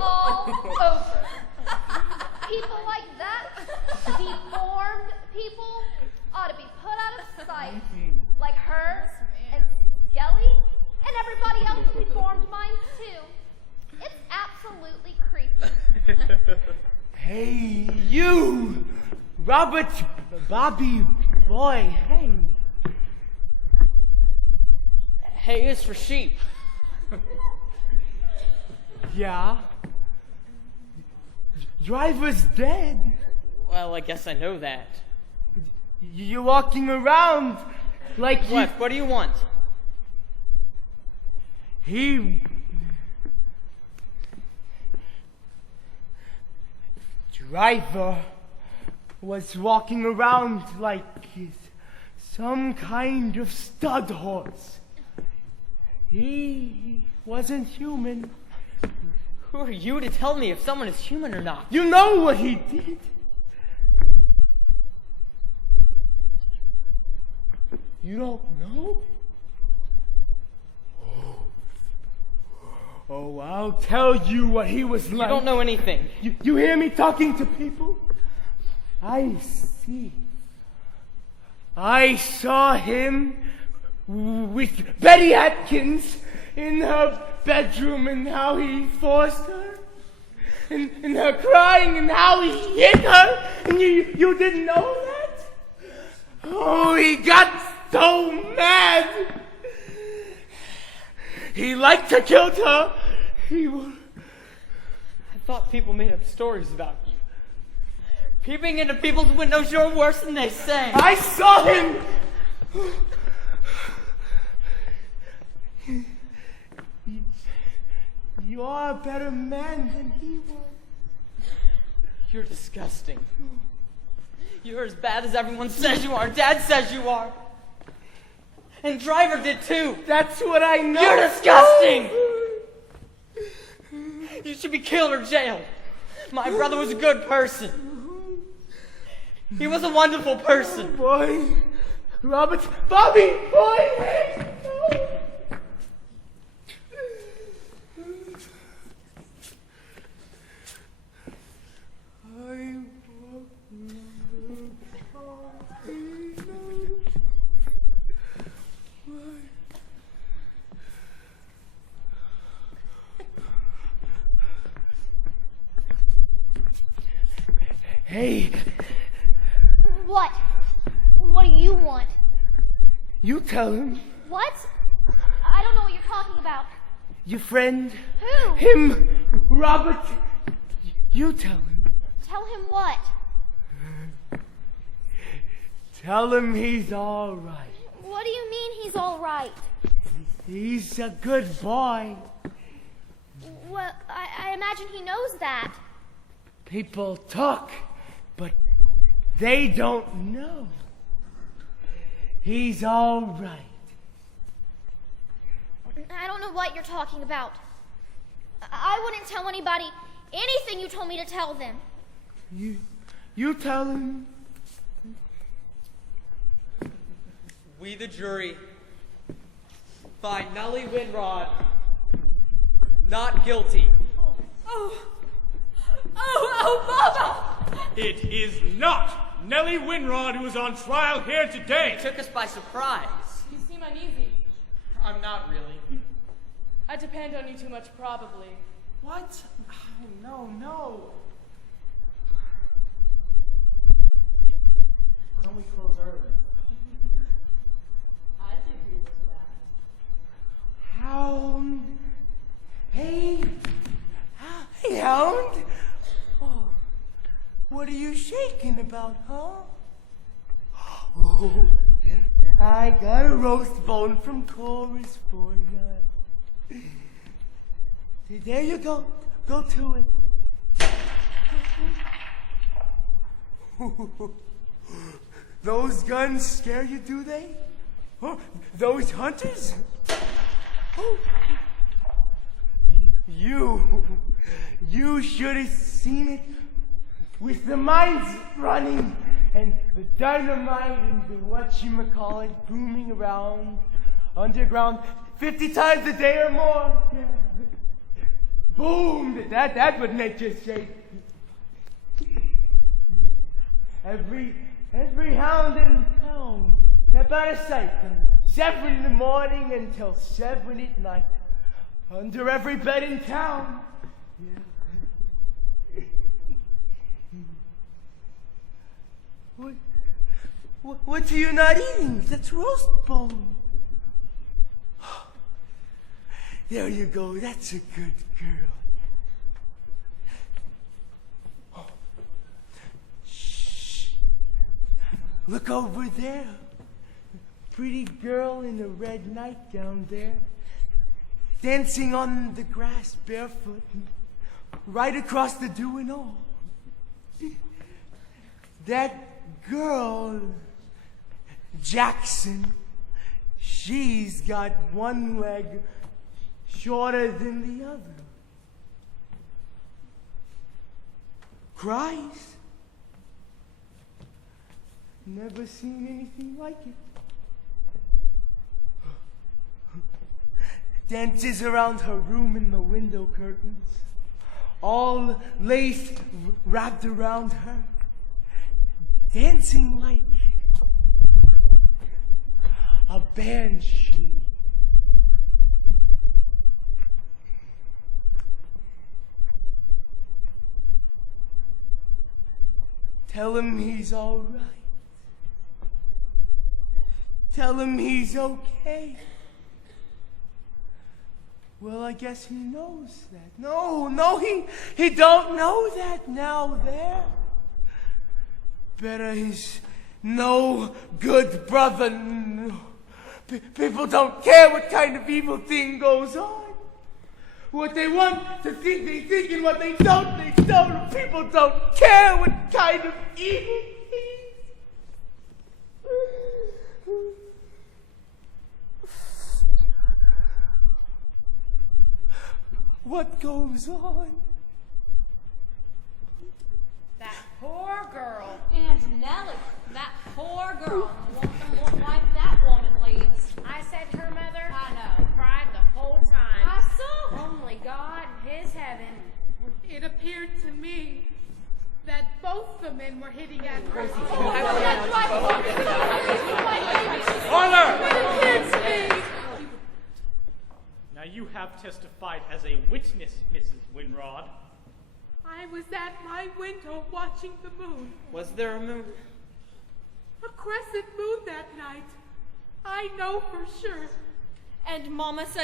all over. People like that, deformed people, ought to be put out of sight. Like her and Skelly and everybody else with deformed minds too. It's absolutely creepy. Hey, you! Robert, Bobby, boy, hey. Hay is for sheep. Yeah? Driver's dead. Well, I guess I know that. You're walking around like What? What do you want? Driver was walking around like some kind of stud horse. He wasn't human. Who are you to tell me if someone is human or not? You know what he did. You don't know? Oh, I'll tell you what he was like. You don't know anything. You hear me talking to people? I see. I saw him with Betty Atkins in her bedroom and how he forced her. And her crying and how he hit her. And you didn't know that? Oh, he got so mad. He liked to kill her. I thought people made up stories about you. Peeping into people's windows, you're worse than they say. I saw him. You are a better man than he was. You're disgusting. You're as bad as everyone says you are. Dad says you are. And Driver did too. That's what I know. You're disgusting. You should be killed or jailed. My brother was a good person. He was a wonderful person. Boy. Robert. Bobby. Boy. Hey. No. Hey. What? What do you want? You tell him. What? I don't know what you're talking about. Your friend. Who? Him. Robert. You tell him. Tell him what? Tell him he's all right. What do you mean he's all right? He's a good boy. Well, I imagine he knows that. People talk, but they don't know. He's all right. I don't know what you're talking about. I wouldn't tell anybody anything you told me to tell them. You tell him. We, the jury, find Nellie Winrod not guilty. Oh, Mama! It is not Nellie Winrod who is on trial here today. It took us by surprise. You seem uneasy. I'm not really. I depend on you too much, probably. What? Oh, no. Why don't we close early? I'd be agreeable to that. Hound. Hey, Hound. Oh, what are you shaking about, huh? Oh, I got a roast bone from Chorus for you. There you go. Go to it. Those guns scare you, do they? Huh? Those hunters? Oh. You should have seen it with the mines running and the dynamite and the whatchamacallit booming around underground 50 times a day or more. Yeah. Boom! That would make you shake. Every hound in town kept out of sight from 7 in the morning until 7 at night. Under every bed in town. What are you not eating? That's roast bone. There you go. That's a good girl. Shh. Look over there. Pretty girl in a red nightgown there. Dancing on the grass barefoot. Right across the dew and all. That girl, Jackson, she's got one leg shorter than the other. Cries. Never seen anything like it. Dances around her room in the window curtains, all lace wrapped around her, dancing like a banshee. Tell him he's all right. Tell him he's okay. Well, I guess he knows that. No, he don't know that now there. Better he's no good brother. No. People don't care what kind of evil thing goes on. What they want to think, they think, and what they don't, they don't. People don't care what kind of evil thing. What goes on? That poor girl. Aunt Nellie, that poor girl. What life that woman leads. I said to her mother, I know, cried the whole time. I saw only God and his heaven. It appeared to me that both the men were hitting at her. Order! Now you have testified as a witness, Mrs. Winrod. I was at my window watching the moon. Was there a moon? A crescent moon that night. I know for sure. And Mama said